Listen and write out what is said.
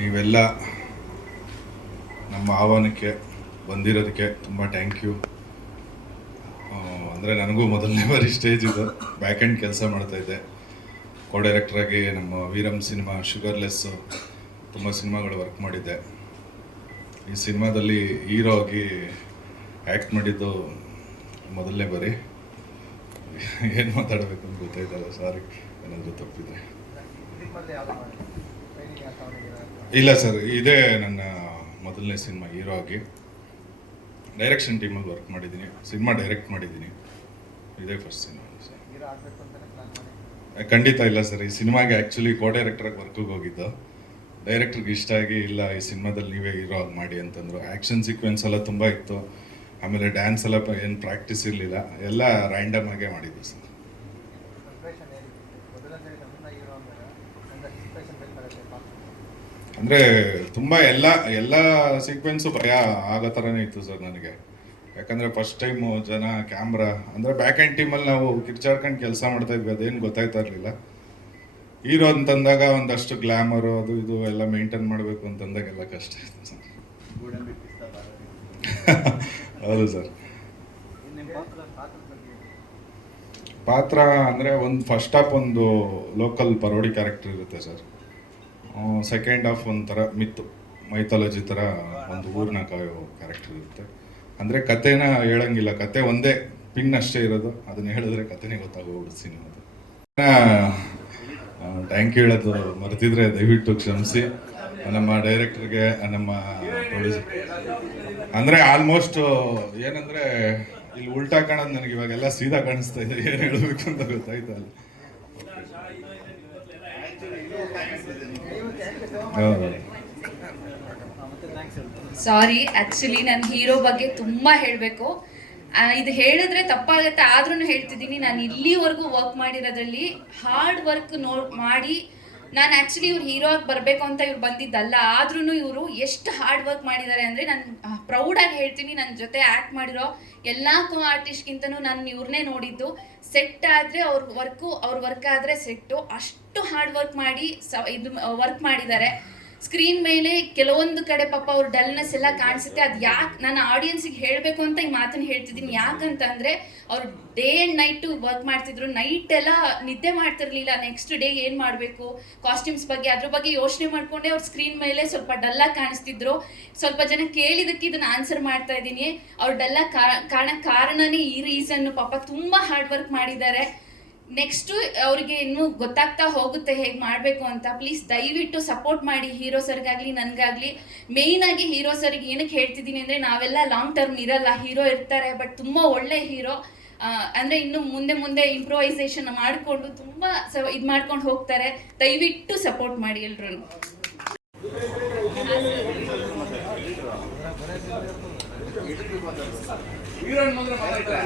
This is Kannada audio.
ನೀವೆಲ್ಲ ನಮ್ಮ ಆಹ್ವಾನಕ್ಕೆ ಬಂದಿರೋದಕ್ಕೆ ತುಂಬ ಥ್ಯಾಂಕ್ ಯು. ಅಂದರೆ ನನಗೂ ಮೊದಲನೇ ಬಾರಿ ಸ್ಟೇಜ್ ಇದು. ಬ್ಯಾಕ್ ಆ್ಯಂಡ್ ಕೆಲಸ ಮಾಡ್ತಾಯಿದ್ದೆ. ಕೋ ಡೈರೆಕ್ಟ್ರಾಗಿ ನಮ್ಮ ವೀರಮ್ ಸಿನಿಮಾ, ಶುಗರ್ಲೆಸ್ಸು ತುಂಬ ಸಿನಿಮಾಗಳು ವರ್ಕ್ ಮಾಡಿದ್ದೆ. ಈ ಸಿನಿಮಾದಲ್ಲಿ ಹೀರೋ ಆಗಿ ಆ್ಯಕ್ಟ್ ಮಾಡಿದ್ದು ಮೊದಲನೇ ಬಾರಿ. ಏನು ಮಾತಾಡಬೇಕು ಅಂತ ಗೊತ್ತಾಯ್ತಲ್ಲ, ಸಾರಿ ಏನಾದರೂ ತಪ್ಪಿದೆ. ಇಲ್ಲ ಸರ್, ಇದೇ ನನ್ನ ಮೊದಲನೇ ಸಿನಿಮಾ ಹೀರೋ ಆಗಿ. ಡೈರೆಕ್ಷನ್ ಟೀಮಲ್ಲಿ ವರ್ಕ್ ಮಾಡಿದ್ದೀನಿ, ಸಿನಿಮಾ ಡೈರೆಕ್ಟ್ ಮಾಡಿದ್ದೀನಿ. ಇದೇ ಫಸ್ಟ್ ಸಿನಿಮಾ ಸರ್. ಖಂಡಿತ ಇಲ್ಲ ಸರ್. ಈ ಸಿನಿಮಾಗೆ ಆ್ಯಕ್ಚುಲಿ ಕೋ ಡೈರೆಕ್ಟ್ರಾಗಿ ವರ್ಕಿಗೆ ಹೋಗಿದ್ದು. ಡೈರೆಕ್ಟ್ರಿಗೆ ಇಷ್ಟ ಆಗಿ, ಇಲ್ಲ ಈ ಸಿನಿಮಾದಲ್ಲಿ ನೀವೇ ಹೀರೋ ಆಗಿ ಮಾಡಿ ಅಂತಂದರು. ಆ್ಯಕ್ಷನ್ ಸೀಕ್ವೆನ್ಸ್ ಎಲ್ಲ ತುಂಬ ಇತ್ತು. ಆಮೇಲೆ ಡ್ಯಾನ್ಸ್ ಎಲ್ಲ ಏನು ಪ್ರಾಕ್ಟೀಸ್ ಇರಲಿಲ್ಲ, ಎಲ್ಲ ರ್ಯಾಂಡಮ್ ಆಗೇ ಮಾಡಿದ್ದು ಸರ್. ಅಂದರೆ ತುಂಬ ಎಲ್ಲ ಸೀಕ್ವೆನ್ಸು ಭಯ ಆಗೋ ಥರನೇ ಇತ್ತು ಸರ್ ನನಗೆ. ಯಾಕಂದರೆ ಫಸ್ಟ್ ಟೈಮು ಜನ, ಕ್ಯಾಮ್ರಾ, ಅಂದರೆ ಬ್ಯಾಕ್ ಆ್ಯಂಡ್ ಟೀಮಲ್ಲಿ ನಾವು ಕಿರ್ಚಾಡ್ಕೊಂಡು ಕೆಲಸ ಮಾಡ್ತಾಯಿದ್ವಿ, ಅದೇನು ಗೊತ್ತಾಯ್ತಾ ಇರಲಿಲ್ಲ. ಹೀರೋ ಅಂತಂದಾಗ ಒಂದಷ್ಟು ಗ್ಲ್ಯಾಮರು ಅದು ಇದು ಎಲ್ಲ ಮೇಂಟೈನ್ ಮಾಡಬೇಕು ಅಂತಂದಾಗೆಲ್ಲ ಕಷ್ಟ ಇತ್ತು ಸರ್. ಹೌದು ಸರ್. ಪಾತ್ರ ಅಂದರೆ ಒಂದು ಫಸ್ಟ್ ಹಾಫ್ ಒಂದು ಲೋಕಲ್ ಪರೋಡಿ ಕ್ಯಾರೆಕ್ಟರ್ ಇರುತ್ತೆ ಸರ್. ಸೆಕೆಂಡ್ ಹಾಫ್ ಒಂಥರ ಮೈಥಾಲಜಿ ಥರ ಒಂದು ಊರಿನ ಕಾಯೋ ಕ್ಯಾರೆಕ್ಟರ್ ಇರುತ್ತೆ. ಅಂದರೆ ಕತೆನ ಹೇಳಂಗಿಲ್ಲ, ಕತೆ ಒಂದೇ ಪಿನ್ ಅಷ್ಟೇ ಇರೋದು. ಅದನ್ನ ಹೇಳಿದ್ರೆ ಕತೆನೇ ಗೊತ್ತಾಗೋಗ್ಬಿಡುತ್ತೆ ಸಿನಿಮಾದು. ಥ್ಯಾಂಕ್ ಯು ಹೇಳೋದು ಮರ್ತಿದ್ರೆ ದಯವಿಟ್ಟು ಕ್ಷಮಿಸಿ. ನಮ್ಮ ಡೈರೆಕ್ಟರ್ಗೆ, ನಮ್ಮ ಪ್ರೊಡ್ಯೂಸರ್, ಅಂದರೆ ಆಲ್ಮೋಸ್ಟ್ ಏನಂದರೆ ಇಲ್ಲಿ ಉಲ್ಟಾ ಕಾಣೋದು ನನಗೆ ಇವಾಗೆಲ್ಲ ಸೀದಾ ಕಾಣಿಸ್ತಾ ಇದೆ. ಏನು ಹೇಳಬೇಕು ಅಂತ ಗೊತ್ತಾಯ್ತಲ್ಲ. ಸಾರಿ, ಆಕ್ಚುಲಿ ನನ್ನ ಹೀರೋ ಬಗ್ಗೆ ತುಂಬಾ ಹೇಳಬೇಕು. ಇದು ಹೇಳಿದ್ರೆ ತಪ್ಪಾಗುತ್ತೆ, ಆದ್ರೂ ಹೇಳ್ತಿದ್ದೀನಿ. ನಾನು ಇಲ್ಲಿವರೆಗೂ ವರ್ಕ್ ಮಾಡಿರೋದ್ರಲ್ಲಿ ಹಾರ್ಡ್ ವರ್ಕ್ ಮಾಡಿ, ನಾನು ಆ್ಯಕ್ಚುಲಿ ಇವ್ರು ಹೀರೋ ಆಗಿ ಬರಬೇಕು ಅಂತ ಇವ್ರು ಬಂದಿದ್ದಲ್ಲ. ಆದ್ರೂ ಇವರು ಎಷ್ಟು ಹಾರ್ಡ್ ವರ್ಕ್ ಮಾಡಿದ್ದಾರೆ ಅಂದರೆ, ನಾನು ಪ್ರೌಡಾಗಿ ಹೇಳ್ತೀನಿ. ನನ್ನ ಜೊತೆ ಆ್ಯಕ್ಟ್ ಮಾಡಿರೋ ಎಲ್ಲ ಆರ್ಟಿಸ್ಟ್ಗಿಂತನೂ ನಾನು ಇವ್ರನ್ನೇ ನೋಡಿದ್ದು. ಸೆಟ್ ಆದರೆ ಅವ್ರ ವರ್ಕ್ ಆದರೆ ಸೆಟ್ಟು, ಅಷ್ಟು ಹಾರ್ಡ್ ವರ್ಕ್ ಮಾಡಿ ಇದು ವರ್ಕ್ ಮಾಡಿದ್ದಾರೆ. ಸ್ಕ್ರೀನ್ ಮೇಲೆ ಕೆಲವೊಂದು ಕಡೆ ಪಾಪ ಅವ್ರ ಡಲ್ನೆಸ್ ಎಲ್ಲ ಕಾಣಿಸುತ್ತೆ. ಅದು ಯಾಕೆ ನನ್ನ ಆಡಿಯನ್ಸಿಗೆ ಹೇಳಬೇಕು ಅಂತ ಈ ಮಾತನ್ನು ಹೇಳ್ತಿದ್ದೀನಿ. ಯಾಕಂತಂದರೆ ಅವ್ರು ಡೇ ಆ್ಯಂಡ್ ನೈಟು ವರ್ಕ್ ಮಾಡ್ತಿದ್ರು. ನೈಟ್ ಎಲ್ಲ ನಿದ್ದೆ ಮಾಡ್ತಿರ್ಲಿಲ್ಲ. ನೆಕ್ಸ್ಟ್ ಡೇ ಏನು ಮಾಡಬೇಕು, ಕಾಸ್ಟ್ಯೂಮ್ಸ್ ಬಗ್ಗೆ, ಅದ್ರ ಬಗ್ಗೆ ಯೋಚನೆ ಮಾಡಿಕೊಂಡೆ ಅವ್ರು ಸ್ಕ್ರೀನ್ ಮೇಲೆ ಸ್ವಲ್ಪ ಡಲ್ಲಾಗಿ ಕಾಣಿಸ್ತಿದ್ರು. ಸ್ವಲ್ಪ ಜನ ಕೇಳಿದಕ್ಕೆ ಇದನ್ನು ಆನ್ಸರ್ ಮಾಡ್ತಾ ಇದ್ದೀನಿ. ಅವ್ರು ಡಲ್ಲಾಗಿ ಕಾರಣಕ್ಕೆ ಕಾರಣನೇ ಈ ರೀಸನ್ನು. ಪಾಪ ತುಂಬ ಹಾರ್ಡ್ ವರ್ಕ್ ಮಾಡಿದ್ದಾರೆ. ನೆಕ್ಸ್ಟು ಅವರಿಗೆ ಇನ್ನೂ ಗೊತ್ತಾಗ್ತಾ ಹೋಗುತ್ತೆ ಹೇಗೆ ಮಾಡಬೇಕು ಅಂತ. ಪ್ಲೀಸ್ ದಯವಿಟ್ಟು ಸಪೋರ್ಟ್ ಮಾಡಿ ಹೀರೋ ಸರ್ಗಾಗಲಿ ನನಗಾಗಲಿ. ಮೇಯ್ನಾಗಿ ಹೀರೋ ಸರ್ಗೆ ಏನಕ್ಕೆ ಹೇಳ್ತಿದ್ದೀನಿ ಅಂದರೆ, ನಾವೆಲ್ಲ ಲಾಂಗ್ ಟರ್ಮ್ ಇರಲ್ಲ. ಹೀರೋ ಇರ್ತಾರೆ, ಬಟ್ ತುಂಬ ಒಳ್ಳೆ ಹೀರೋ. ಅಂದರೆ ಇನ್ನು ಮುಂದೆ ಇಂಪ್ರೂವೈಸೇಷನ್ ಮಾಡಿಕೊಂಡು ತುಂಬ ಇದು ಮಾಡ್ಕೊಂಡು ಹೋಗ್ತಾರೆ. ದಯವಿಟ್ಟು ಸಪೋರ್ಟ್ ಮಾಡಿ ಎಲ್ರೂ. ಹೀರೋಯಿನ್ ಬಂದ್ರೆ ಮಾತಾಡ್ತಾರೆ.